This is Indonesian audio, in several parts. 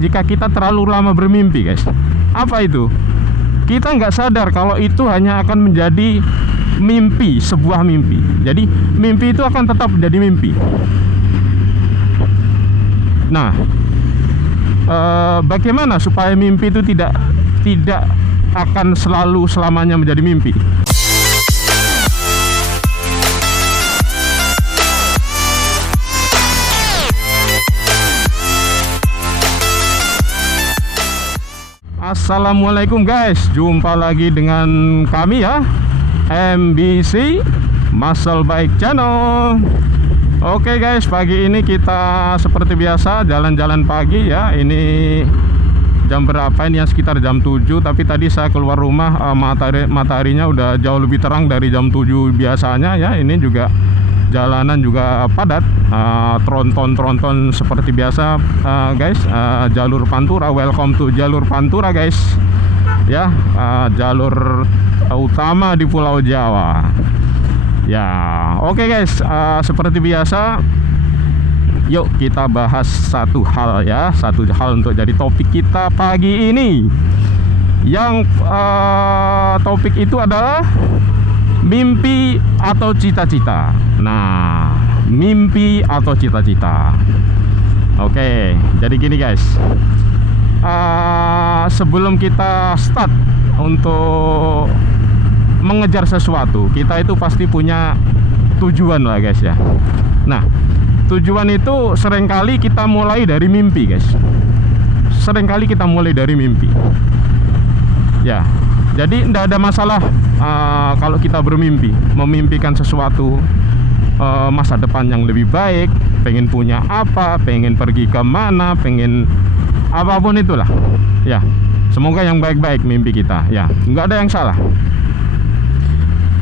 jika kita terlalu lama bermimpi, guys. Apa itu? Kita nggak sadar kalau itu hanya akan menjadi mimpi, sebuah mimpi. Jadi mimpi itu akan tetap menjadi mimpi. Nah, bagaimana supaya mimpi itu tidak akan selalu selamanya menjadi mimpi? Assalamualaikum guys, jumpa lagi dengan kami ya, MBC Muscle Bike Channel. Oke guys, pagi ini kita seperti biasa jalan-jalan pagi ya. Ini jam berapa ini ya? Sekitar jam 7. Tapi tadi saya keluar rumah, mataharinya udah jauh lebih terang dari jam 7 biasanya ya. Ini juga jalanan juga padat, tronton seperti biasa guys. Jalur Pantura, welcome to jalur Pantura guys ya. Jalur utama di Pulau Jawa ya. Oke guys, seperti biasa, yuk kita bahas satu hal ya, satu hal untuk jadi topik kita pagi ini. Yang topik itu adalah mimpi atau cita-cita. Nah, mimpi atau cita-cita. Oke, jadi gini guys, sebelum kita start untuk mengejar sesuatu, kita itu pasti punya tujuan lah guys ya. Nah, tujuan itu seringkali kita mulai dari mimpi guys. Seringkali kita mulai dari mimpi ya. Jadi tidak ada masalah kalau kita bermimpi, memimpikan sesuatu, masa depan yang lebih baik, pengen punya apa, pengen pergi ke mana, pengen apapun itulah ya. Semoga yang baik-baik mimpi kita ya, nggak ada yang salah.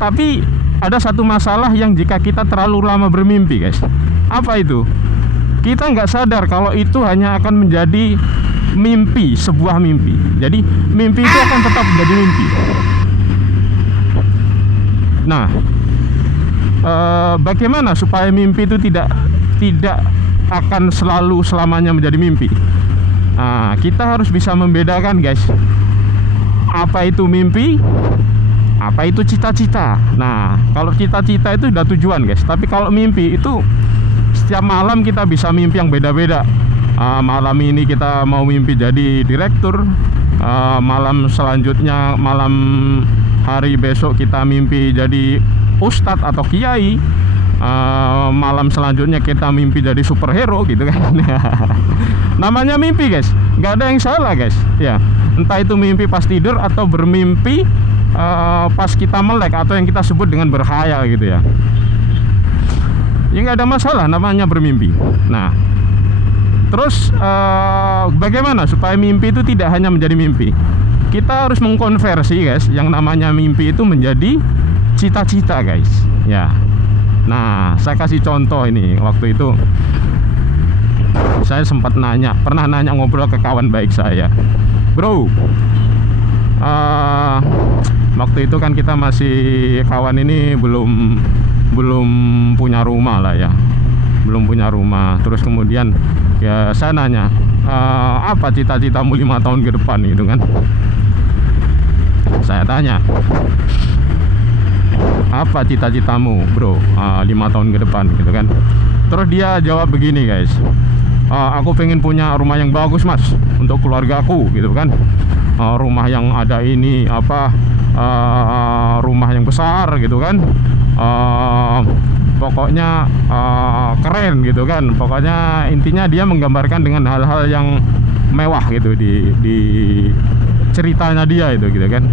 Tapi ada satu masalah yang jika kita terlalu lama bermimpi guys. Apa itu? Kita nggak sadar kalau itu hanya akan menjadi mimpi, sebuah mimpi. Jadi mimpi itu akan tetap menjadi mimpi. Nah, bagaimana supaya mimpi itu tidak akan selalu selamanya menjadi mimpi? Nah, kita harus bisa membedakan guys, apa itu mimpi, apa itu cita-cita. Nah, kalau cita-cita itu udah tujuan guys. Tapi kalau mimpi itu setiap malam kita bisa mimpi yang beda-beda. Malam ini kita mau mimpi jadi direktur, malam selanjutnya, malam hari besok kita mimpi jadi ustadz atau kiai, malam selanjutnya kita mimpi jadi superhero gitu kan. Namanya mimpi guys, nggak ada yang salah guys ya. Entah itu mimpi pas tidur atau bermimpi pas kita melek, atau yang kita sebut dengan berkhayal gitu ya. Ya nggak ada masalah, namanya bermimpi. Nah, terus bagaimana supaya mimpi itu tidak hanya menjadi mimpi? Kita harus mengkonversi guys, yang namanya mimpi itu menjadi cita-cita guys ya. Nah, saya kasih contoh ini. Waktu itu saya sempat pernah nanya ngobrol ke kawan baik saya, bro, waktu itu kan kita masih, kawan ini belum punya rumah lah ya, belum punya rumah. Terus kemudian ya saya nanya, apa cita-citamu 5 tahun ke depan gitu kan. Saya tanya, apa cita-citamu bro 5 tahun ke depan gitu kan. Terus dia jawab begini guys, aku pengen punya rumah yang bagus mas untuk keluarga aku gitu kan. Rumah yang ada ini apa, rumah yang besar gitu kan. Pokoknya keren gitu kan. Pokoknya intinya dia menggambarkan dengan hal-hal yang mewah gitu di ceritanya dia itu gitu kan.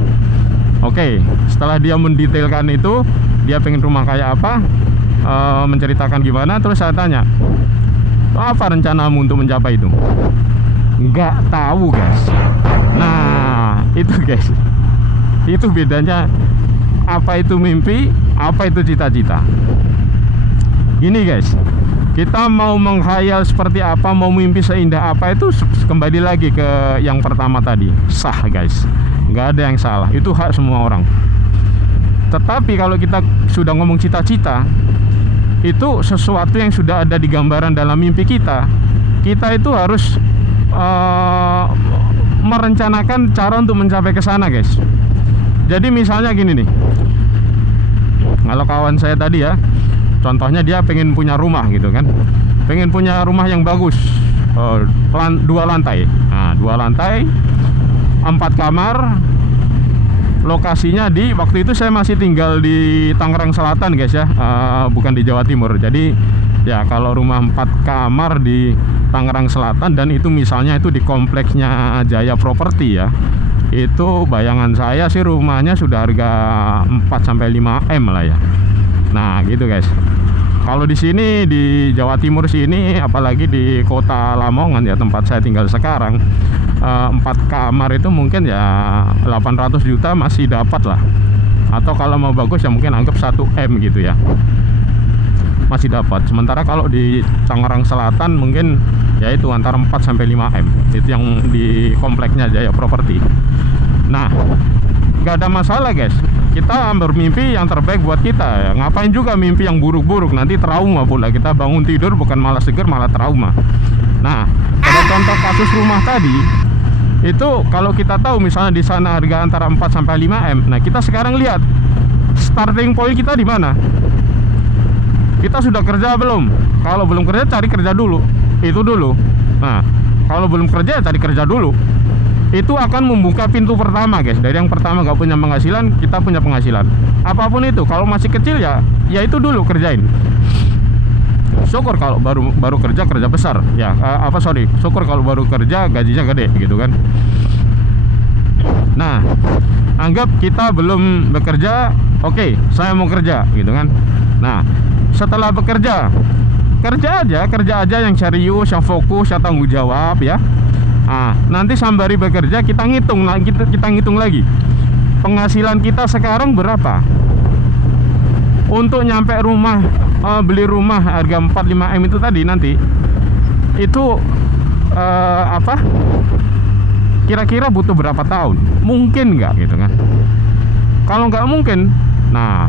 Oke, setelah dia mendetailkan itu, dia pengen rumah kayak apa, menceritakan gimana. Terus saya tanya, apa rencanamu untuk mencapai itu? Nggak tahu guys. Nah itu guys, itu bedanya. Apa itu mimpi, apa itu cita-cita. Gini guys, kita mau menghayal seperti apa, mau mimpi seindah apa, itu kembali lagi ke yang pertama tadi. Sah guys, nggak ada yang salah, itu hak semua orang. Tetapi kalau kita sudah ngomong cita-cita, itu sesuatu yang sudah ada di gambaran dalam mimpi kita. Kita itu harus merencanakan cara untuk mencapai ke sana, guys. Jadi misalnya gini nih, kalau kawan saya tadi ya, contohnya dia pengen punya rumah gitu kan, pengen punya rumah yang bagus, 2 lantai. Nah, 2 lantai, 4 kamar. Lokasinya di, waktu itu saya masih tinggal di Tangerang Selatan, guys ya, bukan di Jawa Timur. Jadi ya kalau rumah 4 kamar di Tangerang Selatan, dan itu misalnya itu di kompleksnya Jaya Properti ya, itu bayangan saya sih rumahnya sudah harga 4-5 M lah ya. Nah gitu guys. Kalau di sini di Jawa Timur sini, apalagi di kota Lamongan ya, tempat saya tinggal sekarang, 4 kamar itu mungkin ya 800 juta masih dapat lah. Atau kalau mau bagus ya mungkin anggap 1 M gitu ya, masih dapat. Sementara kalau di Tangerang Selatan mungkin ya itu antara 4-5 M. Itu yang di kompleknya Jaya Properti. Nah, gak ada masalah guys, kita bermimpi yang terbaik buat kita ya. Ngapain juga mimpi yang buruk-buruk, nanti trauma pula. Kita bangun tidur bukan malah seger, malah trauma. Nah, pada contoh kasus rumah tadi, itu kalau kita tahu misalnya di sana harga antara 4-5 M. Nah, kita sekarang lihat starting point kita di mana. Kita sudah kerja belum? Kalau belum kerja, cari kerja dulu. Itu dulu. Nah, kalau belum kerja, cari kerja dulu. Itu akan membuka pintu pertama guys. Dari yang pertama gak punya penghasilan, kita punya penghasilan. Apapun itu, kalau masih kecil ya itu dulu kerjain. Syukur kalau baru kerja besar ya, syukur kalau baru kerja gajinya gede gitu kan. Nah, anggap kita belum bekerja, oke, saya mau kerja gitu kan. Nah, setelah bekerja, kerja aja yang serius, yang fokus, yang tanggung jawab ya. Nah, nanti sembari bekerja kita ngitung lagi penghasilan kita sekarang berapa. Untuk nyampe rumah, beli rumah harga 4-5 M itu tadi nanti, itu kira-kira butuh berapa tahun? Mungkin nggak gitu kan? Kalau nggak mungkin, nah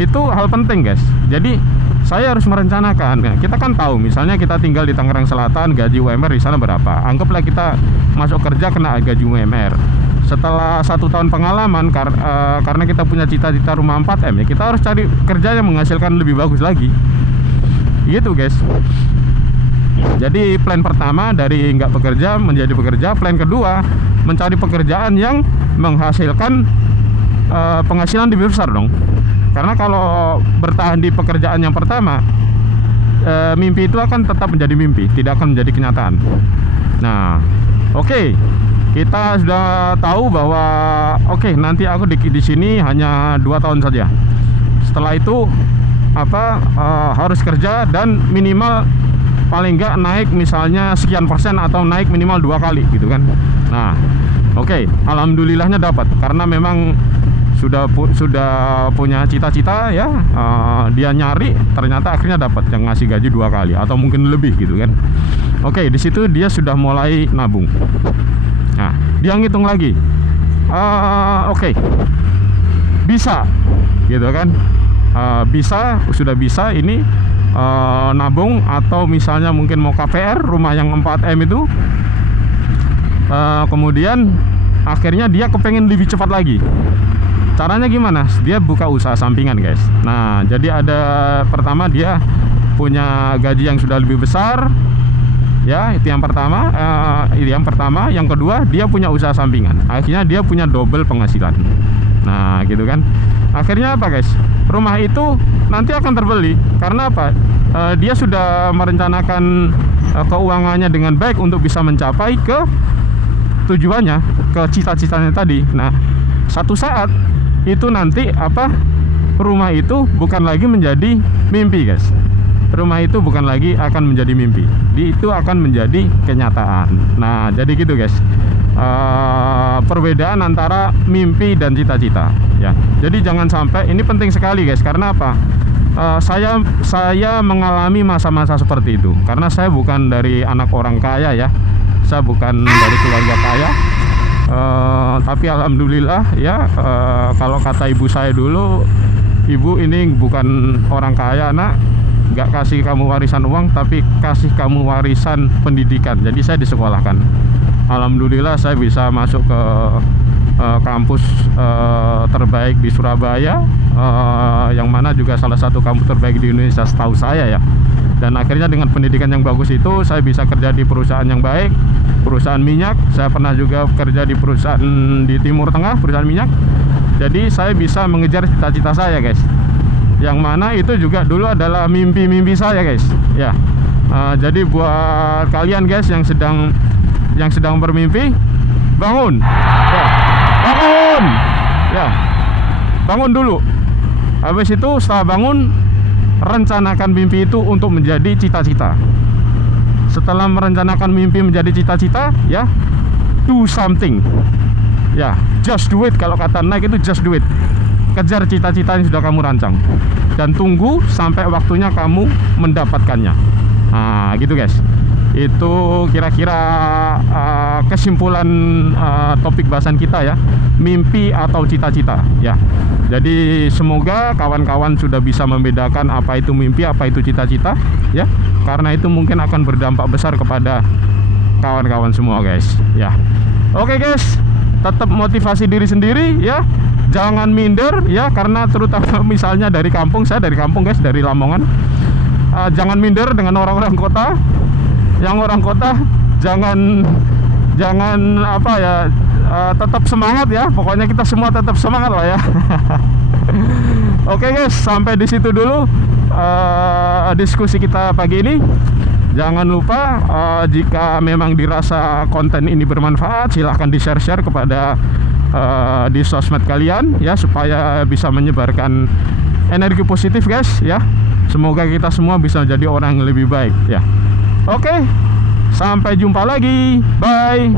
itu hal penting guys. Jadi saya harus merencanakan. Kita kan tahu, misalnya kita tinggal di Tangerang Selatan, gaji UMR di sana berapa. Anggaplah kita masuk kerja kena gaji UMR. Setelah 1 tahun pengalaman, karena kita punya cita-cita rumah 4 M ya, kita harus cari kerja yang menghasilkan lebih bagus lagi. Gitu guys. Jadi plan pertama dari nggak bekerja menjadi bekerja. Plan kedua, mencari pekerjaan yang menghasilkan penghasilan lebih besar dong. Karena kalau bertahan di pekerjaan yang pertama, mimpi itu akan tetap menjadi mimpi, tidak akan menjadi kenyataan. Nah, oke, kita sudah tahu bahwa nanti aku di sini hanya 2 tahun saja. Setelah itu harus kerja dan minimal paling nggak naik misalnya sekian persen atau naik minimal 2 kali gitu kan. Nah, alhamdulillahnya dapat, karena memang sudah punya cita-cita ya. Dia nyari, ternyata akhirnya dapat yang ngasih gaji 2 kali atau mungkin lebih gitu kan. Di situ dia sudah mulai nabung. Nah, dia ngitung lagi. Bisa gitu kan. Sudah bisa ini nabung, atau misalnya mungkin mau KPR rumah yang 4 M itu. Kemudian akhirnya dia kepengen lebih cepat lagi. Caranya gimana? Dia buka usaha sampingan guys. Nah, jadi ada pertama dia punya gaji yang sudah lebih besar ya, itu yang pertama. Yang kedua, dia punya usaha sampingan. Akhirnya dia punya double penghasilan. Nah gitu kan. Akhirnya apa guys? Rumah itu nanti akan terbeli. Karena apa? Dia sudah merencanakan keuangannya dengan baik untuk bisa mencapai ke tujuannya, ke cita-citanya tadi. Nah, satu saat itu nanti rumah itu bukan lagi menjadi mimpi guys. Rumah itu bukan lagi akan menjadi mimpi, itu akan menjadi kenyataan. Nah jadi gitu guys, perbedaan antara mimpi dan cita-cita ya. Jadi jangan sampai, ini penting sekali guys. Karena apa? Saya mengalami masa-masa seperti itu. Karena saya bukan dari anak orang kaya ya, saya bukan dari keluarga kaya. Tapi alhamdulillah ya, kalau kata ibu saya dulu, ibu ini bukan orang kaya nak, nggak kasih kamu warisan uang, tapi kasih kamu warisan pendidikan. Jadi saya disekolahkan. Alhamdulillah saya bisa masuk ke kampus terbaik di Surabaya, yang mana juga salah satu kampus terbaik di Indonesia setahu saya ya. Dan akhirnya dengan pendidikan yang bagus itu saya bisa kerja di perusahaan yang baik, perusahaan minyak. Saya pernah juga kerja di perusahaan di Timur Tengah, perusahaan minyak. Jadi saya bisa mengejar cita-cita saya guys, yang mana itu juga dulu adalah mimpi-mimpi saya guys ya. Jadi buat kalian guys yang sedang bermimpi, bangun ya, bangun ya, bangun dulu. Habis itu setelah bangun, rencanakan mimpi itu untuk menjadi cita-cita. Setelah merencanakan mimpi menjadi cita-cita ya, do something ya, just do it. Kalau kata Nike itu just do it. Kejar cita-cita yang sudah kamu rancang dan tunggu sampai waktunya kamu mendapatkannya. Nah gitu guys, itu kira-kira kesimpulan topik bahasan kita ya, mimpi atau cita-cita ya. Jadi semoga kawan-kawan sudah bisa membedakan apa itu mimpi, apa itu cita-cita ya, karena itu mungkin akan berdampak besar kepada kawan-kawan semua guys ya. Oke guys, tetap motivasi diri sendiri ya, jangan minder ya, karena terutama misalnya dari kampung, saya dari kampung guys, dari Lamongan. Jangan minder dengan orang-orang kota. Yang orang kota jangan apa ya, tetap semangat ya, pokoknya kita semua tetap semangat lah ya. Oke guys, sampai di situ dulu diskusi kita pagi ini. Jangan lupa jika memang dirasa konten ini bermanfaat, silahkan di share kepada di sosmed kalian ya, supaya bisa menyebarkan energi positif guys ya. Semoga kita semua bisa menjadi orang yang lebih baik ya. Oke, sampai jumpa lagi, bye.